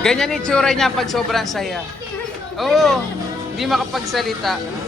Ganyan itsura niya pag sobrang saya. Oo, hindi makapagsalita.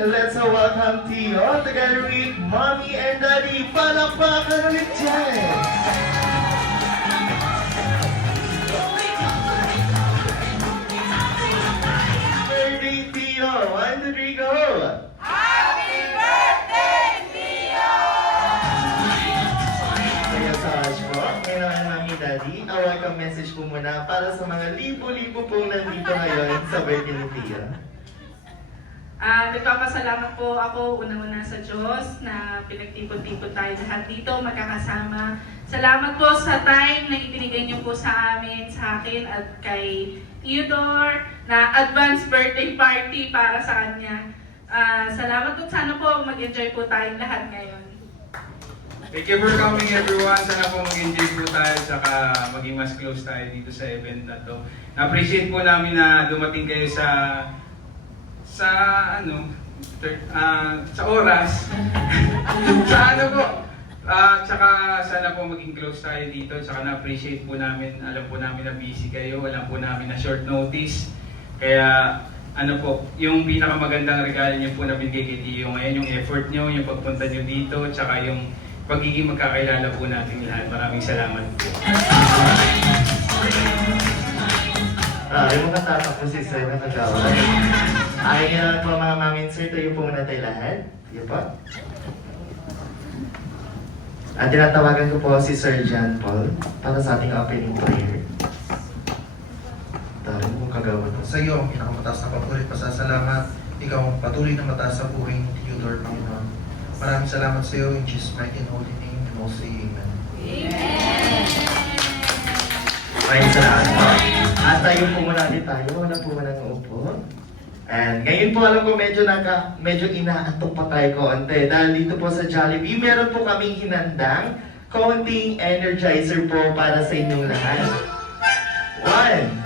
Let's welcome Tio together with Mommy and Daddy. Palakpakan ulit dyan! Birthday, Tio! 1, 2, 3, go! Happy birthday, Tio! Kaya sa Ash po, ngayon Mommy Daddy, a welcome message po muna para sa mga libo-libo pong nandito ngayon sa birthday ni Tio. Nagpapasalamat po ako unang-una sa Diyos na pinagtipon-tipon tayo lahat dito, magkakasama. Salamat po sa time na ibinigay niyo po sa amin, sa akin at kay Theodore na advance birthday party para sa kanya. Salamat po, sana po mag-enjoy po tayong lahat ngayon. Thank you for coming everyone. Sana po mag-enjoy po tayo saka maging mas close tayo dito sa event na to. Na-appreciate po namin na dumating kayo sa oras. Sa ano po. Tsaka sana po maging close tayo dito. Tsaka na-appreciate po namin. Alam po namin na busy kayo. Alam po namin na short notice. Kaya ano po, yung pinakamagandang regalo niyo po na binigay kay Tio ngayon, yung effort niyo, yung pagpunta niyo dito, tsaka yung pagiging magkakilala po natin lahat. Maraming salamat po. Yung mga tatak po si Sir na kagawa. Ay, ngayon po mga Mami and Sir, tayo po muna tayo lahat. Tayo po. At tinatawagan ko po si Sir John Paul para sa ating opening prayer. Tawag mo kagawa to. Sa iyo ang pinakamataas na papuri pasasalamat. Ikaw ang patuloy na mataas sa buhay ni Theodore, Panginoon. Maraming salamat sa iyo in Jesus' mighty and holy name, and all say amen. Maraming salamat po. At tayo po muna din tayo. Wala po muna ng upo. And ngayon po alam ko medyo inaantok pa tayo konti. Dahil dito po sa Jollibee, meron po kaming hinandang konting energizer po para sa inyong lahat. 1,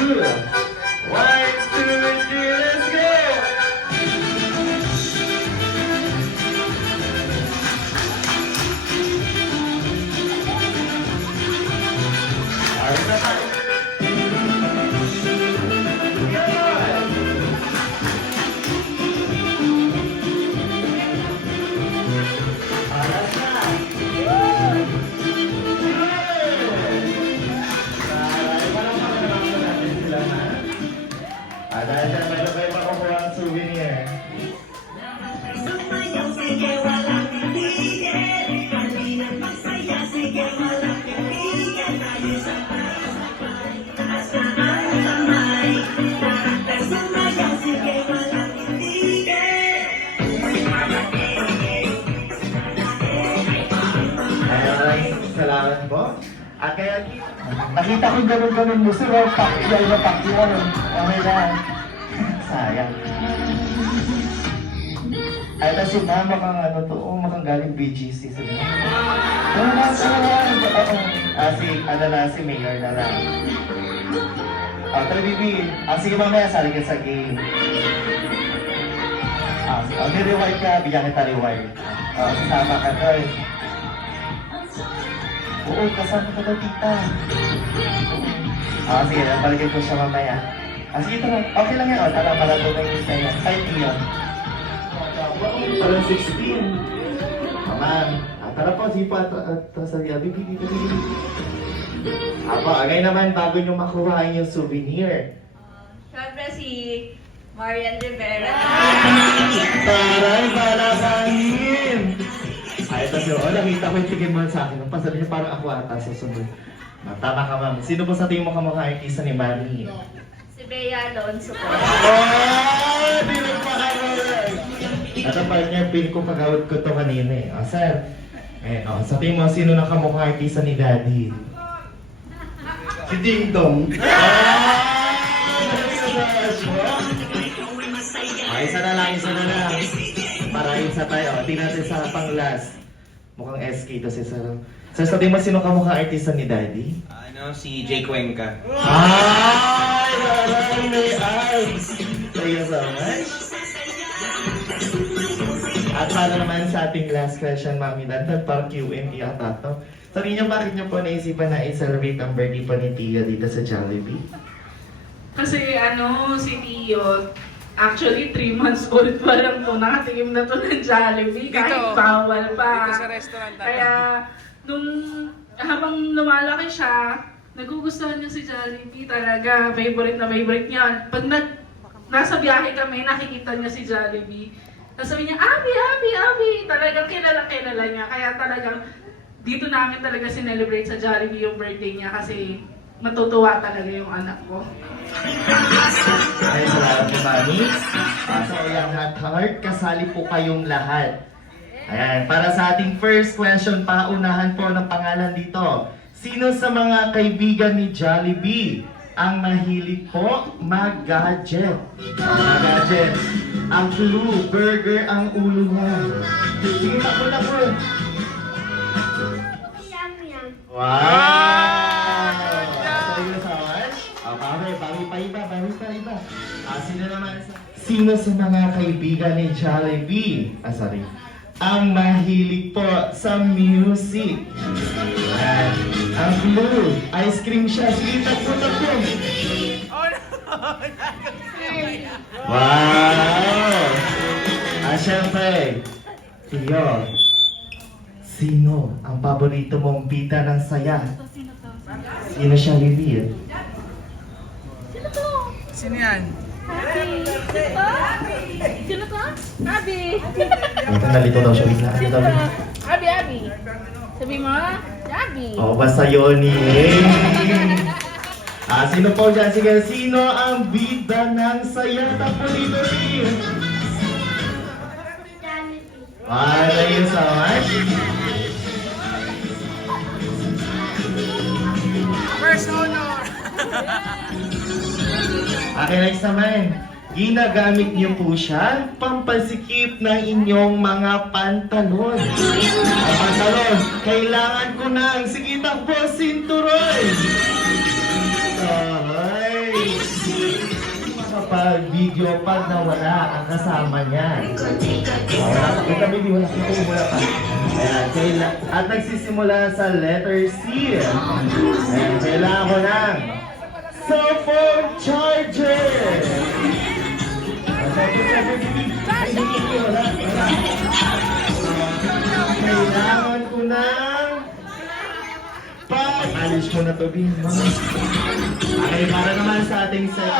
2, 1, 2, 3, let's go! Ayun na tayo. Dahil dyan, may labay makukuha ang souvenir. Salamat po. At kaya nakita ko ganun-ganun mo sir, pakyaw na pakyaw. Okay na. Sayang. Ay, tapos si mama kang ano to, makang galing BGC. Sabi niya. Si Mayor na lang. Tara, Bibi. Sige mamaya, sali ka sa game. Ni-reward ka, bigyan kita reward. Sasama ka doon. Oo, kasama ka daw, tita. Sige, balikin ko siya mamaya. Sige, tara. Okay lang yan. Tara, para doon na yung sa'yo. 5 yun. Parang 16. Aman. Tara po, sige po. Sabi, Bibi. Ngayon naman, bago nyo makuha yung souvenir. Siyempre si Marian Rivera. Taray, balakanin! Tapos nakita ko yung tingin mo sa akin. Pasabi niya parang ako ata sa sunod. Tama ka, ma'am. Sino po sa tingin mo kamukha artista ni Manny? Si Bea Alonso po. Di lang makaroon! At ang partner, pin ko kagawad ko to kanina eh. Sir. Sa tingin mo, sino na kamukha artista ni Daddy? Si Ding Dong. Isa na lang. Para isa tayo. Tingnan natin sa pang-last. Mukhang SK to si Saro. Sir, sa tingin mo, sino kamukha artista ni Daddy? Si Jay Cuenca. Ay! Parang may eyes! Thank you so much. At para naman sa ating last question, Mami Dan, parang Q&A ata to. Sabi niyo, bakit niyo po naisipan na i-celebrate ang birthday po ni Tia dito sa Jollibee? Kasi si Tio, actually 3 months old pa lang po, nakatikim na to ng Jollibee kahit bawal pa. Dito sa restaurant natin. Kaya habang lumalaki siya, nagugustuhan niya si Jollibee talaga. Favorite na favorite niya. Pag nasa biyahe kami, nakikita niya si Jollibee. Tapos sabi niya, Abi! Talagang kilala niya. Kaya talagang dito namin talaga sinelebrate sa Jollibee yung birthday niya kasi matutuwa talaga yung anak ko. Ay, salamat po, Mami. So, yung hot heart, kasali po kayong lahat. Ayan, para sa ating first question, paunahan po ng pangalan dito. Sino sa mga kaibigan ni Jollibee ang mahilig po mag-gadget? Mag-gadget. Ang clue, burger ang ulo niya. Sige, tako. Wow! Thank you so much. Bawi pa iba. Sino sa mga kaibigan ni Jollibee? Ang mahilig po sa music. Ang clue, ice cream siya. Sige, takbo. Wow! Siyempre, Tio, sino ang paborito mong bida ng saya? Sino siya, reveal? Sino yan? Sino to? Abi! Nalito daw siya bigla. Sino to? Abi! Sabi mo, Abi! Basta yun eh. Sino po dyan? Sige, sino ang bida ng saya? Tapo dito rin. Thank you so much. First honor! Okay, next naman. Ginagamit niyo po siya pampasikip ng inyong mga pantalon. Ang pantalon, kailangan ko ng sige takbo, sinturon. Kapag video, pag nawala ang kasama niya. Wala pa. Ayan, at nagsisimula sa letter C. Ayan, kailangan ko ng cellphone charger. Kailangan ko ng alis mo na to, Bin. Okay, para naman sa ating set.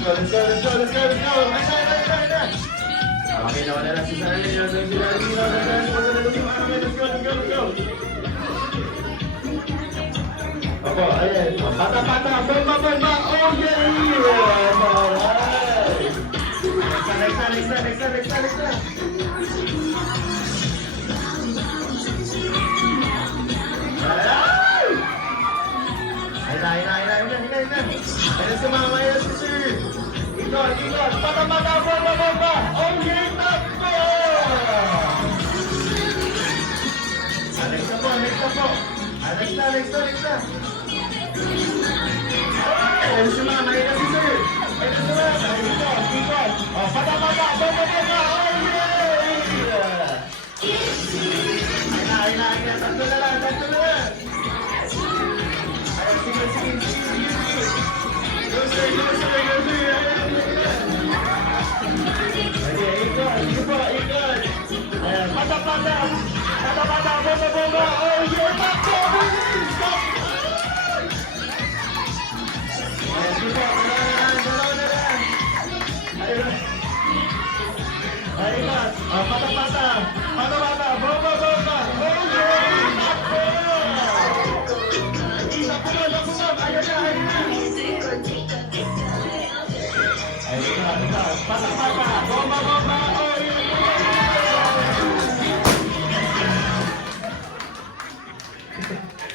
Let's go. Okay, nawala na si Sarah. Let's go. Opo, ayan. Pata. Bomba. Oh, yeah. Next na. Ay, sumama yan si Sir. Ikot. Patamata, bomba! Okay, takbo! Next na po. Next na. Ay, si mama, ayun na si sir. Ayun na si mama, ayun na, ikot. Oh, patamata, bomba! Oh, yeah! Ayun na, tatlo na lang. Ay, sige. Go, sir. Okay, ikot. Ayan, pata, bomba! Oh, yeah, takbo! Stop! Ayan, dito, dalawa na lang. Ayun, pata, bomba! Oh, yeah, takbo! Isa po, ayun na. Ayun na, pata, bomba! Oh, yeah!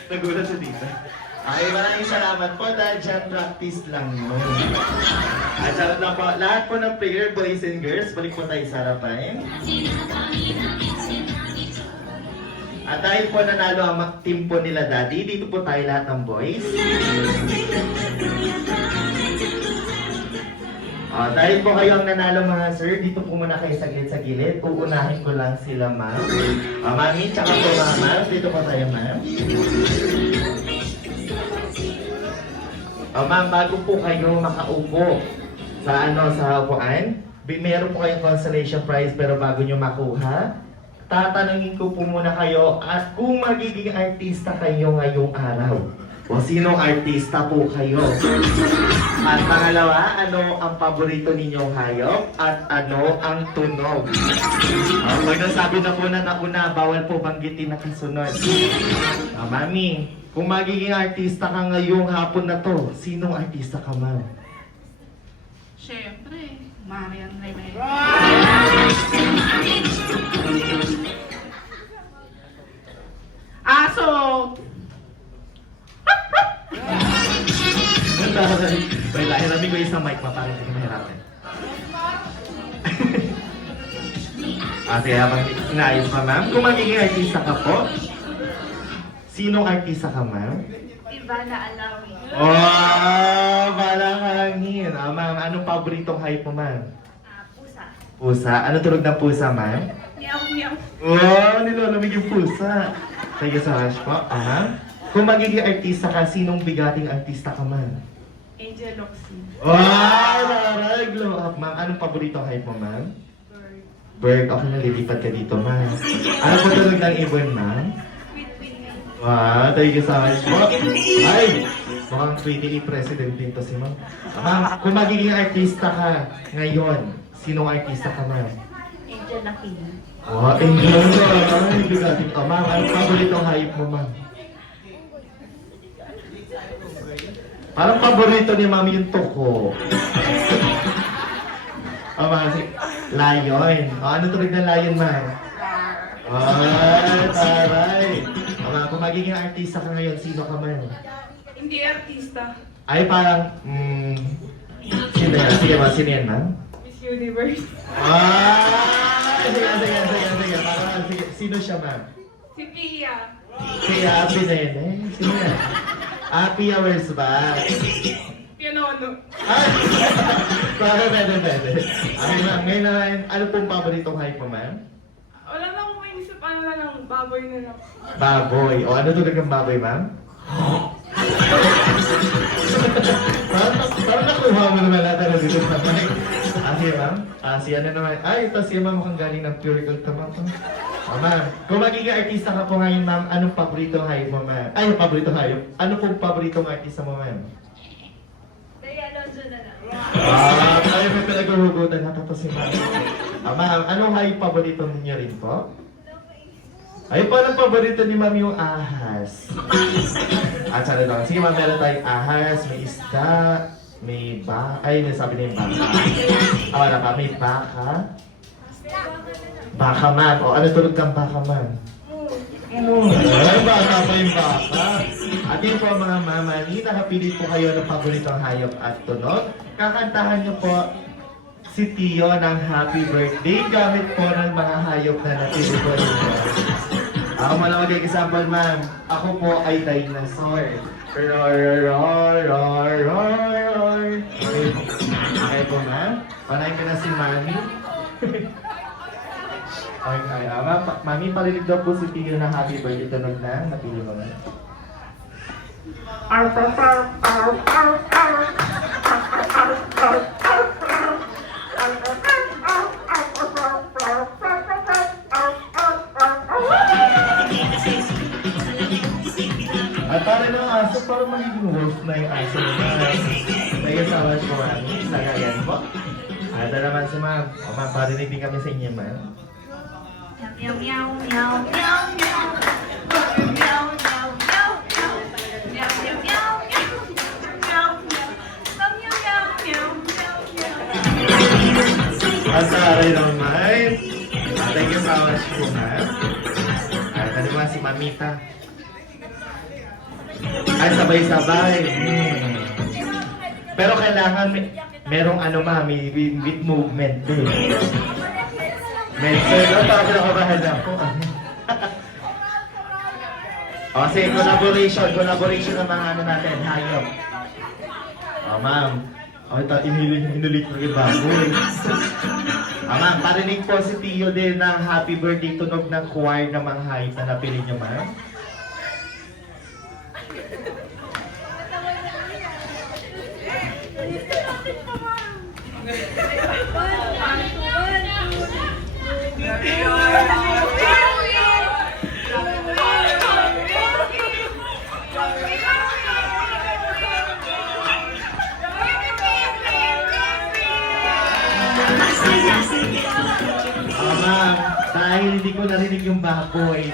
Nagulat sa dito. Ay, maraming salamat po dahil dyan practice lang yun. At salamat lang po. Lahat po ng player, boys and girls, balik po tayo sa harapan. At dahil po nanalo ang team po nila daddy, dito po tayo lahat ng boys. Dahil po kayo ang nanalo mga sir, dito po muna kayo saglit sa gilid. Uunahin ko lang sila ma'am. Mami, tsaka po mama. Dito po tayo ma'am. Ma'am, bago po kayo makaupo sa upuan, meron po kayong consolation prize pero bago nyo makuha, tatanungin ko po muna kayo at kung magiging artista kayo ngayong araw. O sinong artista po kayo? At pangalawa, ano ang paborito ninyong hayop? At ano ang tunog? Pag nasabi na po na nauna, bawal po banggitin na kasunod. Mami, kung magiging artista ka ngayong hapon na to, sinong artista ka, ma'am? Siyempre, Marian Rivera. So, Wait, hiramin ko isang mic pa para hindi ka mahirapan. Sige, habang inaayos pa, ma'am. Kung magiging artista ka po, sinong artista ka, ma'am? Ivana Alawi. Oh, balang hangin. Ma'am, anong paboritong hype mo, ma'am? Pusa. Pusa? Ano tunog ng pusa, ma'am? Meow. Oh, nilalamig yung pusa. Sige sa hash po. Kung magiging artista ka, sinong bigating artista ka, ma'am? Angel Oxy. Wow! Laray! Glow up, ma'am. Anong paboritong hype mo, ma'am? Bird. Okay, nalilipat ka dito, ma'am. Ano po tunog ng ibon, ma'am? Wow, thank you so much po. Ay! Mukhang sweetie president din to si ma'am. Ma'am, kung magiging artista ka ngayon, sinong artista ka, ma'am? Angel Aquino. Wow, Angel ka. Ay, bigating ka, ma'am. Anong paboritong hype mo, ma'am? Parang paborito ni mami yung tuko. Lion. Ano tunog ng lion, ma'am? Ay, taray. Kung magiging artista ka ngayon, sino ka, ma'am? Hindi artista. Ay, parang, sino yan? Sige, ma'am. Sino yan, ma'am? Miss Universe. Sige. Parang, sige. Sino siya, ma'am? Si Pia. Si Abby na yun, eh. Sino yan? Pia Where's ba? Pianono. Ay! Pwede. Okay, ma'am. Ngayon na, ano pong paboritong hype mo, ma'am? Wala na akong inisip, ano na lang, baboy na lang. Baboy. O ano tunog ng baboy, ma'am? Parang nakuha mo naman natin na dito sa mic. Sige, ma'am. Si ano naman. Ay, ito si ma'am mukhang galing ng pure gold ka, ma'am. Ma'am, kung magiging artista ka po ngayon, ma'am, anong paboritong hayop mo, ma'am? Ay, paboritong hayop. Ano pong paboritong artista mo, ma'am? Daya Alonso na lang. Ay, may pinag-uhugutan na tapos si ma'am. Ma'am, anong hayop paborito niyo rin po? Ay, paano paborito ni ma'am yung ahas? Sorry lang. Sige ma'am, meron tayong ahas, may isda, may ay, nasabi na yung baka. Wala pa, may baka. Baka, ma'am. O, ano tulog ng baka, ma'am? Ay, baka pa yung baka. At yun po mga mama, nakapili po kayo ng paboritong hayop at tunog. Kakantahan niyo po si Tio ng happy birthday gamit po ng mga hayop na napili ko dito. Ako muna mag-example, ma'am. Ako po ay dinosaur. Roar, roar, roar, roar, roar. Okay. Okay po, ma'am. Panayin ko na si Mami. Okay, Mami, parinig daw po si Tio ng happy birthday. Tunog na. Napili mo na. At para ng aso, para magiging wolf na yung aso nila. Kaya sa awas ko, Mami. Nagayan po. Ada naman si Ma'am. O, Ma'am, parinig din kami sa inyo, Ma'am. Meow, meow, meow, meow, meow. Meow, meow, meow, meow. Meow, meow, meow, meow. Meow, meow. Meow, meow, meow, meow, meow. At sa aray naman. Thank you sa awas ko, Ma'am. At ano naman si Mamita. Ay, sabay-sabay. Pero kailangan merong ano, Ma'am, with movement din. Medyo, no? Parang kinakabahan ako. O, kasi collaboration ng mga ano natin, hayop. O, Ma'am. O, ito, inulit ko yung baboy. O, Ma'am, parinig po si Tio din ng happy birthday tunog ng choir ng mga hayop na napili niyo, Ma'am. Ma'am, dahil hindi ko narinig yung baboy.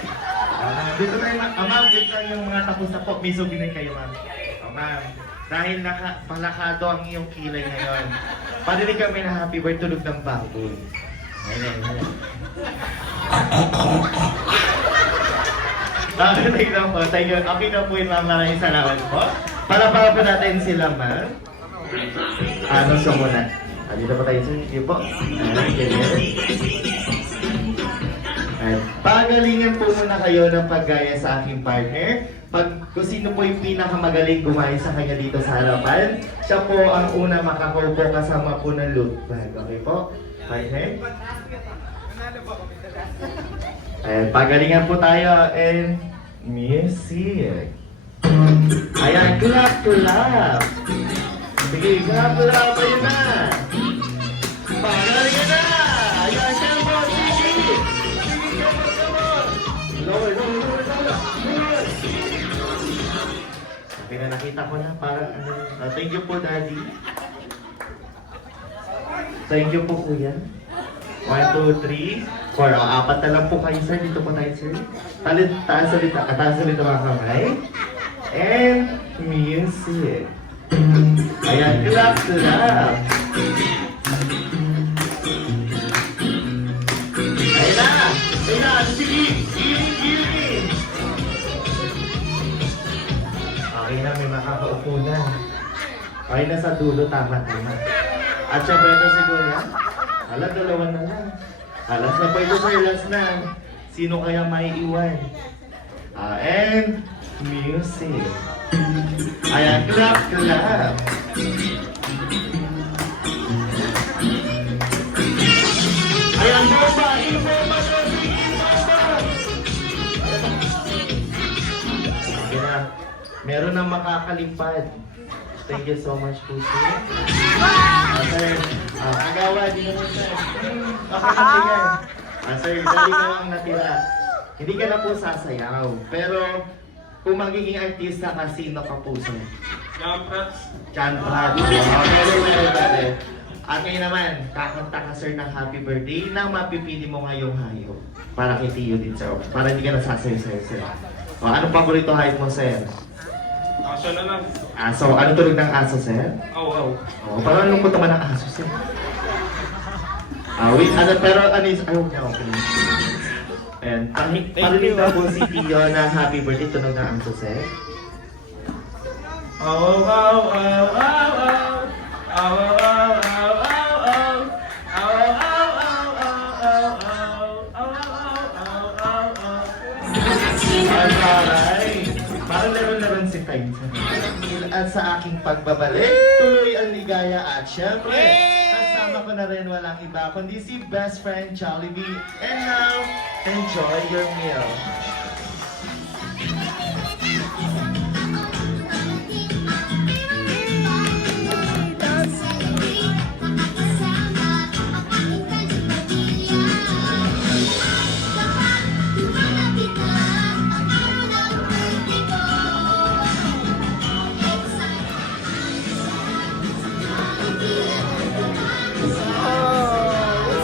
Dito na yung, ma'am, dito na yung mga tapos na po. May souvenir kayo, ma'am. Ma'am, dahil palakado ang iyong kilay ngayon, parinig kami na happy birthday tulog ng baboy. Ayun. Narinig lang po. Thank you. Okay na po yun, ma'am. Maraming salamat po. Para po natin sila, ma'am. Ano siya muna? Dito po tayo sa iyo po. Pagalingan po muna kayo ng paggaya sa aking partner. Kung sino po yung pinakamagaling gumaya sa kanya dito sa harapan, siya po ang una makakaupo kasama po ng loot bag. Okay po? Partner? Pagalingan po tayo and music. Ayan, clap, clap. Sige, clap, clap. Ayun na. Pagalingan na. Ayan, come on, sige. Sige, come on. Lower. Okay na, nakita ko na. Parang ano. Thank you po, Daddy. Thank you po, Kuya. 1, 2, 3, 4. Apat na lang po kayo, sir. Dito po tayo, sir. Taas ulit mga kamay. And music. Ayan, clap, clap. Ayan na. Giling. Okay na, may makakaupo na. Okay na sa dulo, tama. At syempre ito siguro yan. Dalawa na lang. Last na po ito, sir. Last na. Sino kaya maiiwan? And music. Ayan, clap. Ayan, bomba. Okay na. Meron na makakalipad. Thank you so much po, sir. Sir, kagawa din naman, sir. Sir, dali ka lang natira. Hindi ka na po sasayaw. Pero, kung magiging artista ka, sino ka po, sir? John Prats. Okay. At ngayon naman, kakanta ka, sir, ng happy birthday na mapipili mo ngayong hayop. Para kay Tio din, sir. Para hindi ka nasasayaw, sir. Anong paborito hayop mo, sir? Aso na lang. Aso. Ano tulog ng aso, sir? Aw. Parang lungkot naman ang aso, sir. Wait, pero ano is... okay. And parinig na po si Tio na happy birthday tunog ng aso, sir. at sa aking pagbabalik, tuloy ang ligaya at syempre, kasama ko na rin walang iba kundi si best friend Jollibee. And now, enjoy your meal.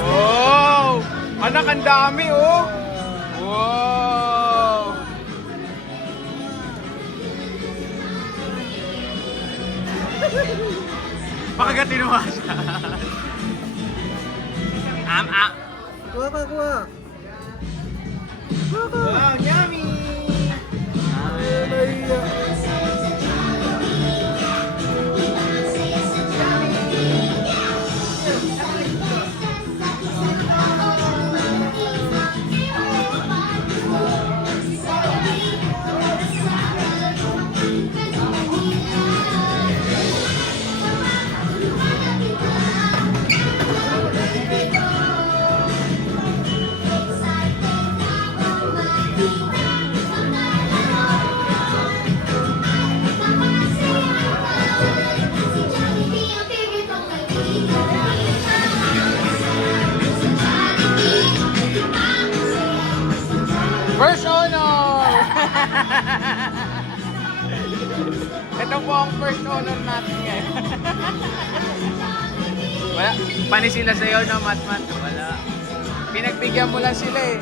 Wow! Anak, ang dami, oh! Wow! Baka tinuha siya. Kuha ka, kuha! Wow, yummy! First honor! Ito po ang first honor natin ngayon. Wala, pani sila sa'yo, no, Matmat? Wala. Pinagbigyan mo lang sila eh.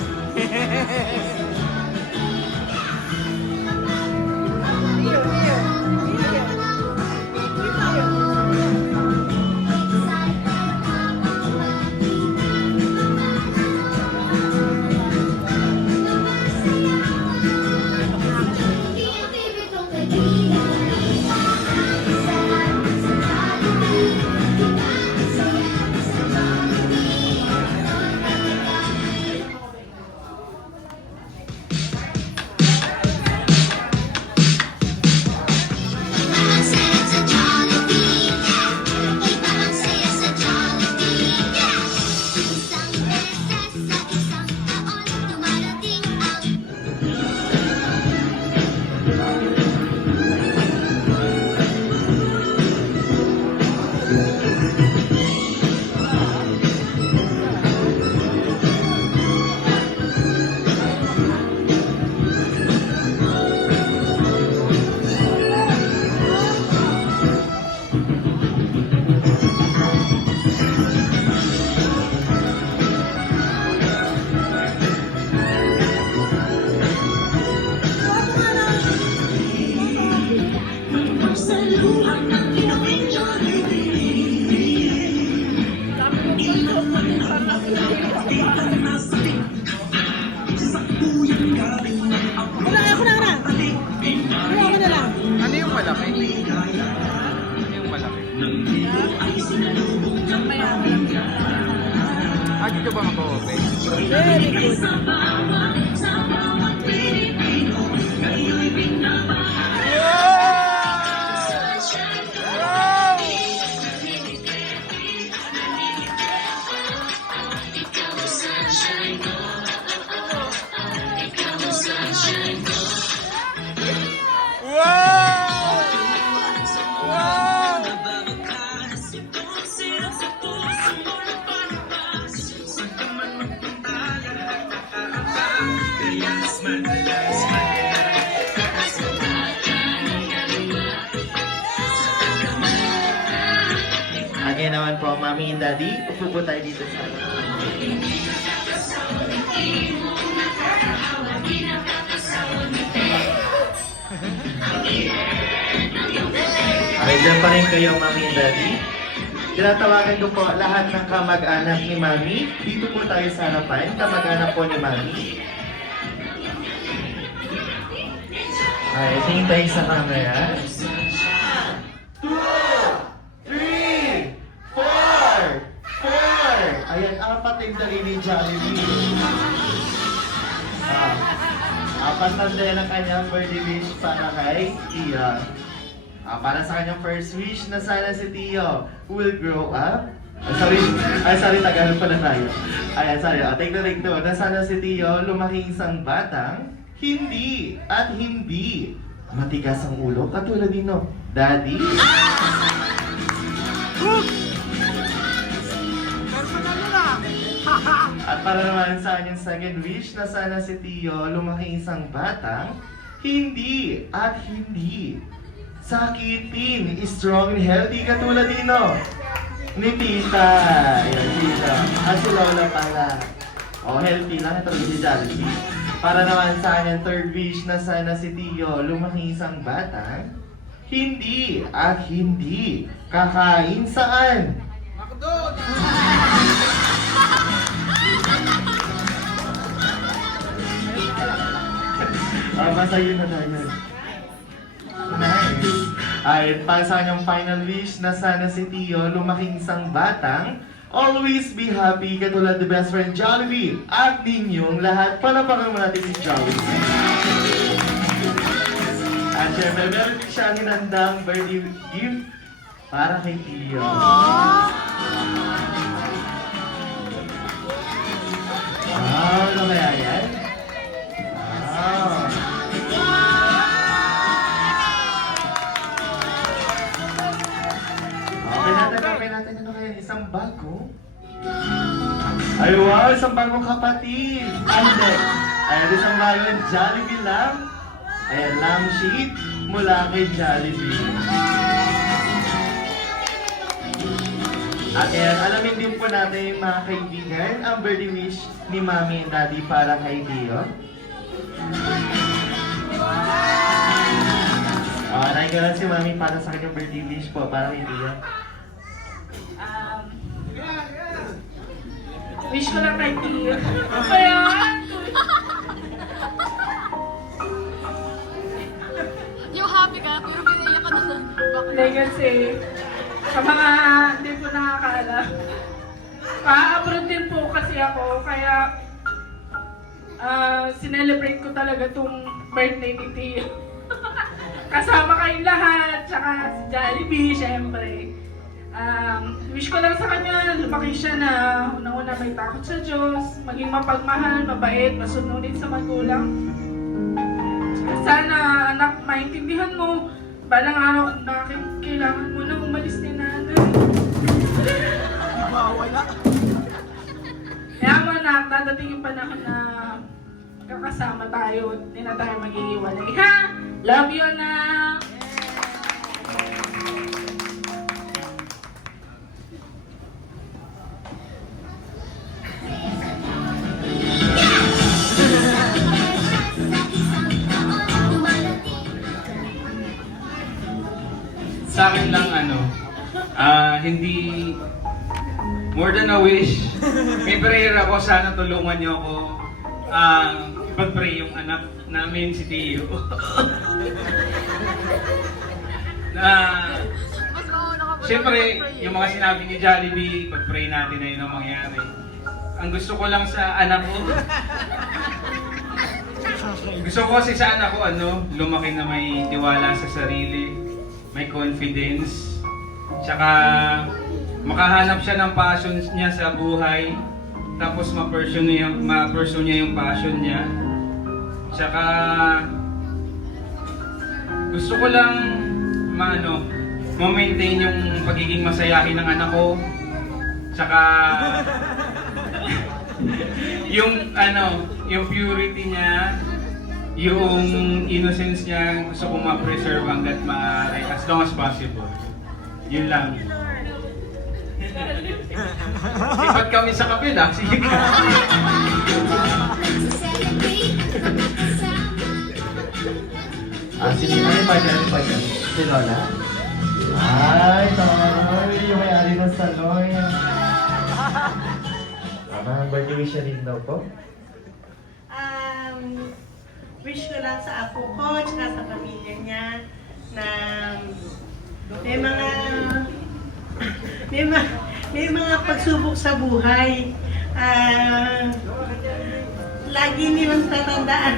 Ano yung malaki? Ano yung malaki? Ah, dito ba mako-open? Very good. Again naman po, Mami and Daddy, upo po tayo dito sa Okay, dyan pa rin kayo, Mami and Daddy. Tinatawagan ko po lahat ng kamag-anak ni Mami. Dito po tayo sa harapan, kamag-anak po ni Mami. Okay, tingin tayo sa camera. 2, 3, 4. Ayan, apat yung dali ni Jollibee. Apat na dali ng kanyang birthday wish para kay Ian. Para sa kanyang first wish na sana si Tio will grow up. Sorry, Tagalog pala tayo. Ayan, sorry. Take two. Na sana si Tio lumaki isang batang hindi at hindi matigas ang ulo katulad nino. Daddy? At para naman sa kanyang second wish na sana si Tio lumaki isang batang hindi at hindi sakitin, strong and healthy katulad nino. Ni Tita. Ayan, Tita. At si Lola pala. Healthy lang. Ito rin si Jollibee. Para naman sa kanyang third wish na sana si Tio lumaki isang batang hindi at hindi kakain saan? Basta yun na tayo. Nice. Ay, para sa kanyang final wish na sana si Tio lumaking isang batang always be happy katulad ni best friend Jollibee at ninyong lahat. Palapakan mo natin si Jollibee. At syempre, meron din siyang hinandang birthday gift para kay Tio. Ano kaya yan? Okay natin, ano kaya? Isang bago? Ay wow, isang bagong kapatid! Ande! Ayan, isang bagong Jollibee lamb. Ayan, lamb sheet mula kay Jollibee. At ayan, alamin din po natin mga kaibigan ang birthday wish ni Mami and Daddy para kay Tio. Nakikilan si Mami para sa kanyang birthday wish po para kay Tio. Wish ko lang kay Tio. Kaya, Yung happy ka, pero pinaiyak ka na. hindi kasi, sa mga hindi po nakakaalam, pa-abroad din po kasi ako, kaya sinelebrate ko talaga tong birthday ni Tio. Kasama kayong lahat, tsaka si Jollibee, syempre. Wish ko lang sa kanya, lumaki siya na unang-una may takot sa Diyos, maging mapagmahal, mabait, masunurin sa magulang. Sana anak, maintindihan mo, balang araw kung bakit kailangan mo na umalis ni nanay. Kaya mo anak, dadating yung panahon na kakasama tayo at hindi na tayo mag-iiwalay, ha? Love you, anak! Sa akin lang hindi more than a wish. May prayer ako, sana tulungan niyo ako ipag-pray yung anak namin si Tio. Siyempre, yung mga sinabi ni Jollibee, pag-pray natin na yun ang mangyari. Ang gusto ko lang sa anak ko, gusto ko kasi sa anak ko, lumaki na may tiwala sa sarili, may confidence, tsaka makahanap siya ng passion niya sa buhay, tapos ma-pursue niya yung passion niya. Tsaka gusto ko lang ma-maintain yung pagiging masayahin ng anak ko. Tsaka yung yung purity niya, yung innocence niya, gusto kong ma-preserve hanggat maaari, as long as possible. Yun lang. Sipat kami sa kapila. Sige ka. Si Tita pa dyan. Si Lola? Ay, taray, yung may-ari ng salon. Mga birthday wish rin daw po? Wish ko lang sa apo ko, tsaka sa pamilya niya, na may mga pagsubok sa buhay. Lagi nilang tatandaan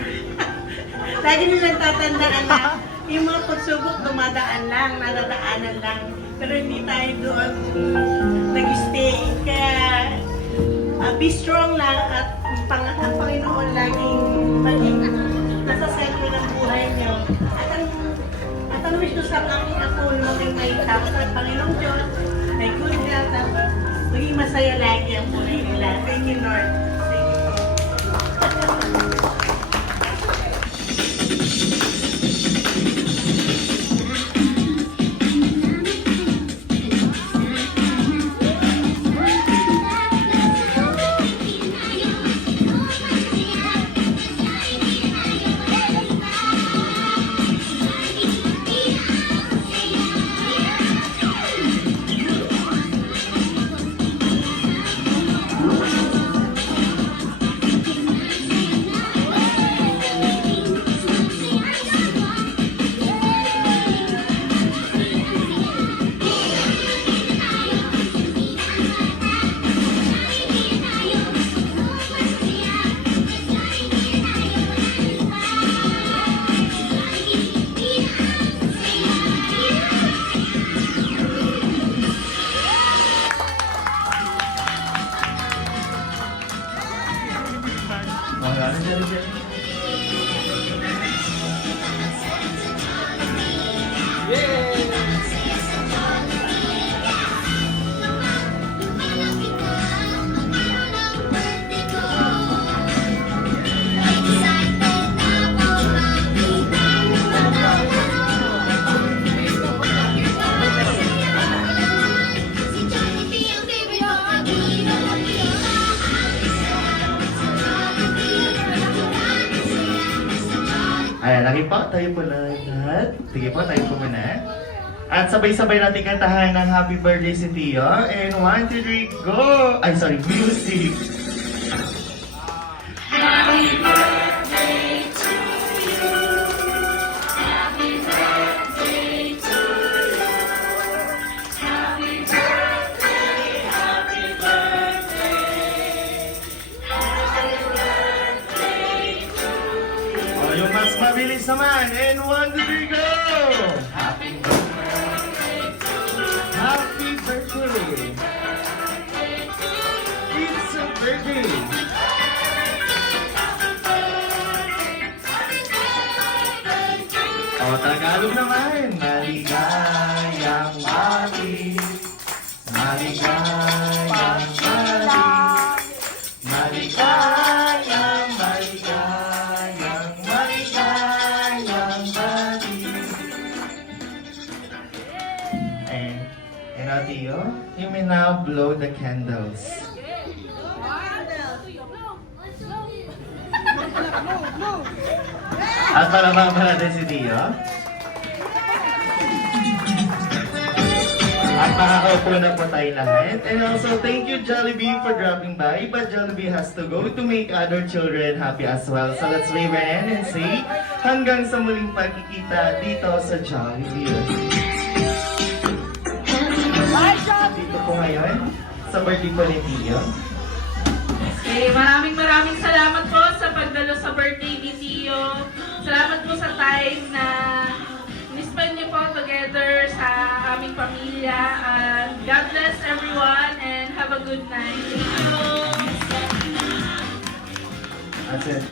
na yung mga pagsubok dumadaan lang, nadadaanan lang. Pero hindi tayo doon nag-stay. Kaya be strong lang at ang Panginoon laging maging nasa sentro ng buhay niyo. At ang wish ko sa aking apo na maging may tapos at Panginoong Diyos, may good health at maging masaya lagi ang buhay nila. Thank you, Lord. Thank you. Mga ano dyan? Ayan, lagi po, tayo po lahat. Sige po, tayo po muna. At sabay-sabay natin kantahan ng Happy Birthday si Tio. And 1, 2, 3, go! Ay, sorry, music! O, yung mas mabilis naman. And 1, 2, 3, go! Happy birthday! It's a birthday! O, Tagalog naman. Maligayang bati. Maligayang bati. Maligayang, maligayang, maligayang bati. And now, Tio, you may now blow the candles. At palabang pa natin si Tio. At makakaupo na po tayo lahat. And also, thank you Jollibee for dropping by. But Jollibee has to go to make other children happy as well. So let's wave our hand and say, hanggang sa muling pagkikita dito sa Jollibee. Dito po ngayon, sa birthday po ni Tio. Okay, maraming salamat po sa pagdalo sa birthday ni Tio. Salamat po sa time na in-spend niyo po together sa aming pamilya. God bless everyone and have a good night. Thank you. That's it.